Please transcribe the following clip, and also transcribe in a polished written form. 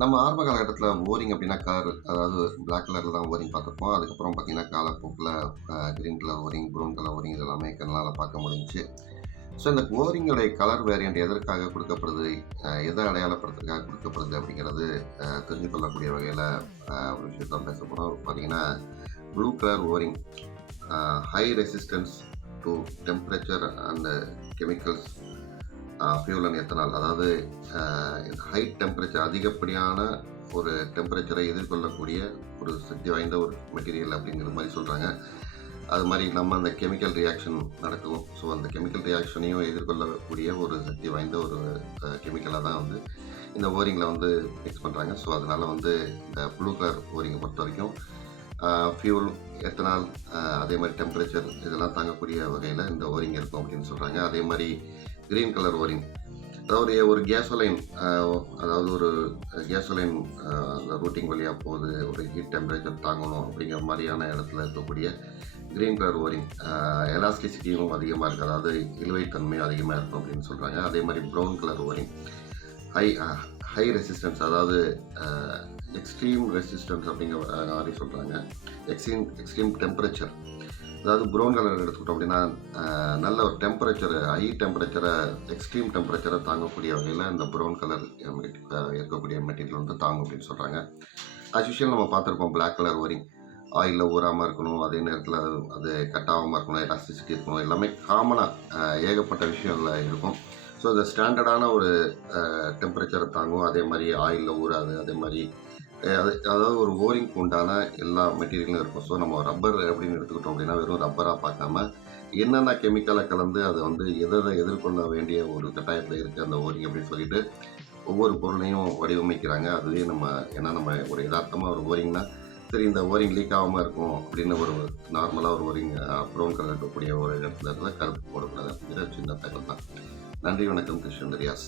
நம்ம ஆரம்ப காலகட்டத்தில ஓரிங் அப்படின்னா கலர் அதாவது பிளாக் கலர்ல தான் ஓரிங் பார்த்துருப்போம். அதுக்கப்புறம் பார்த்தீங்கன்னா, காலப்போக்குல கிரீன் கலர் ஓரிங், ப்ரவுன் கலர் ஓரிங் இது எல்லாமே கண்ணால பார்க்க முடிஞ்சுச்சு. ஸோ இந்த ஓரிங்குடைய கலர் வேரியன்ட் எதற்காக குடுக்கப்படுது? எத அடையாளப்படுத்துறதுக்காக குடுக்கப்படுது? அப்படிங்கிறது தெரிஞ்சு கொள்ளக்கூடிய வகையில ஒரு விஷயத்த தான் பேச போறோம். பார்த்தீங்கன்னா, blue colour O ring high resistance to temperature and chemicals fuel and ethanol. அதாவது ஹை டெம்பரேச்சர் அதிகப்படியான ஒரு டெம்பரேச்சரை எதிர்கொள்ளக்கூடிய ஒரு சக்தி வாய்ந்த ஒரு மெட்டீரியல் அப்படிங்கிற மாதிரி சொல்கிறாங்க. அது மாதிரி நம்ம அந்த கெமிக்கல் ரியாக்ஷன் நடக்கும். ஸோ அந்த கெமிக்கல் ரியாக்ஷனையும் எதிர்கொள்ளக்கூடிய ஒரு சக்தி வாய்ந்த ஒரு கெமிக்கலாக தான் வந்து இந்த ஓரிங்கில் வந்து மிக்ஸ் பண்ணுறாங்க. ஸோ அதனால் வந்து இந்த ப்ளூ கலர் ஓரிங்கை பொறுத்த வரைக்கும் ஃபியூல், எத்தனால், அதே மாதிரி டெம்பரேச்சர் இதெல்லாம் தாங்கக்கூடிய வகையில் இந்த ஓரிங் இருக்கும் அப்படின்னு சொல்கிறாங்க. அதே மாதிரி கிரீன் கலர் ஓரிங் அதாவது ஒரு கேசோலைன் அதாவது ஒரு கேசோலைன் அந்த ரூட்டிங் வழியாக போகுது, ஒரு ஹீட் டெம்பரேச்சர் தாங்கணும் அப்படிங்கிற மாதிரியான இடத்துல இருக்கக்கூடிய கிரீன் கலர் ஓரிங் எலாஸ்டிசிட்டியும் அதிகமாக இருக்குது, அதாவது இழுவைத்தன்மையும் அதிகமாக இருக்கும் அப்படின்னு சொல்கிறாங்க. அதே மாதிரி brown colour O ring high high resistance, அதாவது எக்ஸ்ட்ரீம் ரெசிஸ்டன்ஸ் அப்படிங்கிற மாதிரி சொல்கிறாங்க. எக்ஸ்ட்ரீம் டெம்பரேச்சர், அதாவது ப்ரௌன் கலர் எடுத்துக்கிட்டோம் அப்படின்னா நல்ல ஒரு டெம்பரேச்சர், ஹை டெம்பரேச்சரை, எக்ஸ்ட்ரீம் டெம்பரேச்சரை தாங்கக்கூடிய வகையில் இந்த ப்ரௌன் கலர் இருக்கக்கூடிய மெட்டீரியல் வந்து தாங்கும் அப்படின்னு சொல்கிறாங்க. ஆஸ் யூஷுவல் நம்ம பார்த்துருப்போம் பிளாக் கலர் ஓரிங் ஆயிலில் ஊறாமல் இருக்கணும், அதே நேரத்தில் அது கட் ஆகாமல் இருக்கணும், எலாஸ்டிசிட்டி இருக்கணும், எல்லாமே காமனாக ஏகப்பட்ட விஷயம்ல இருக்கும். ஸோ இந்த ஸ்டாண்டர்டான ஒரு டெம்பரேச்சரை தாங்கும், அதே மாதிரி ஆயிலில் ஊறாது, அதே மாதிரி அதாவது ஒரு ஓரிங்க்கு உண்டான எல்லா மெட்டீரியலும் இருக்கும். ஸோ நம்ம ரப்பர் அப்படின்னு எடுத்துக்கிட்டோம் அப்படின்னா வெறும் ரப்பராக பார்க்காம என்னென்ன கெமிக்கலை கலந்து அதை வந்து எதை எதிர்கொள்ள வேண்டிய ஒரு கட்டாயத்தில் இருக்குது அந்த ஓரிங் அப்படின்னு சொல்லிட்டு ஒவ்வொரு பொருளையும் வடிவமைக்கிறாங்க. அதுவே நம்ம ஒரு யதார்த்தமாக ஒரு ஓரிங்னா சரி இந்த ஓரிங் லீக் ஆகாமல் இருக்கும் அப்படின்னு ஒரு நார்மலாக ஒரு ஓரிங் ப்ரௌன் கலர் இருக்கக்கூடிய ஒரு இடத்துல இருந்தால் கருப்பு போடக்கூடாது அப்படிங்கிற சின்ன தகவல் தான். நன்றி, வணக்கம். கிருஷ்ணன் ரியாஸ்.